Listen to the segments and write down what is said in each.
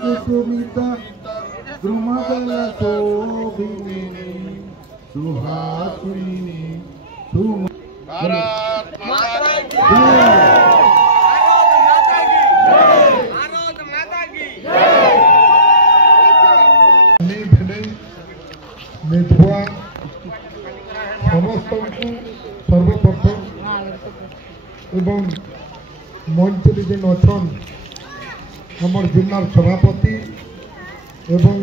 कुसुमिता द्रुमदल शोभिनी सुहासिनी भारत माता की मेधुआ समस्त सर्वप्रथम एवं मंच जेन अच्छन आमर जिलार सभापति एवं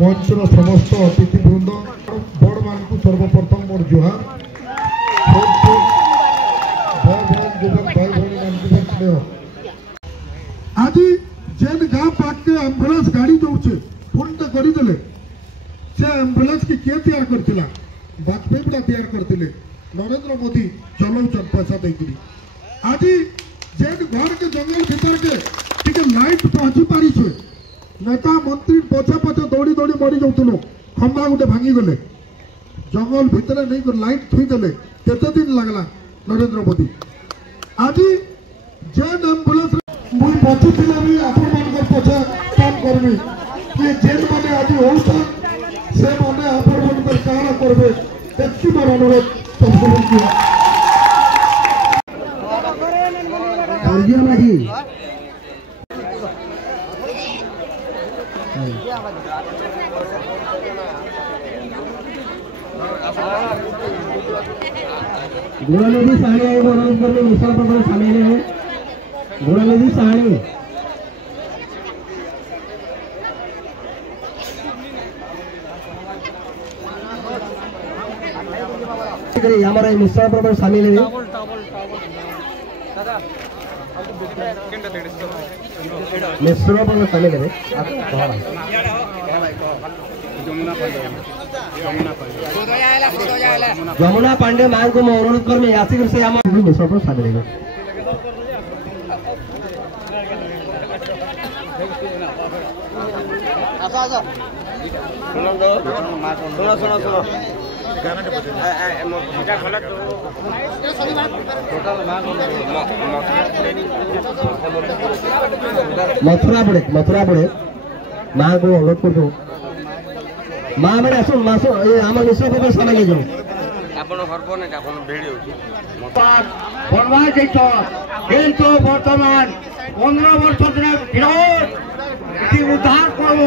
मंचर समस्त अतिथिवृंद बड़ मान को सर्वप्रथम मोर जुहार युवक भाई भाई मान स्नेह आज जेन गाँव पाक के एम्बुलेंस गाड़ी जाऊे फोन तो करदे से एम्बुलेंस की किए तैयार करथिला वाजपेयी बड़ा तैयार करते नरेंद्र मोदी चलाउछन पैसा देकरी आज जेन घर के जंगल भीतर के टिके लाइट पहुंची पारी छे नेता मंत्री पछे पछे दौड़ी दौड़ी मरी जाउतलो खंबा गोटे भांगी गले जंगल भीतर नहीं कर लाइट थुई देले केते दिन लागला नरेंद्र मोदी आज जेन एम्बुलेंस मुई बची थिला भी आपन मानकर पछे काम करबी कि जेन माने आज होउछन से माने आपन मानकर काना करबे देखि मोर अनुरोध सबको किया अर्जुन नहीं गोड़ा नदी साड़ी आई बरंपुर में मिसाल पर शामिल है गोड़ा नदी साड़ी हमारा मिश्रा पर शामिल है मिश्रा पर शामिल है यमुना पांडे मां को मैं अनुरोध कर मैं यासिर से हमारे मिश्रा पर शामिल है सुनो मथुरा पड़े माँ को अनुरोध कर माँ मैंने आसुन मासो आम निश्चय भाव सामने जाओ কিন্তু বর্তমান 15 বছর ধরে বিরোধ উদ্ধার করব।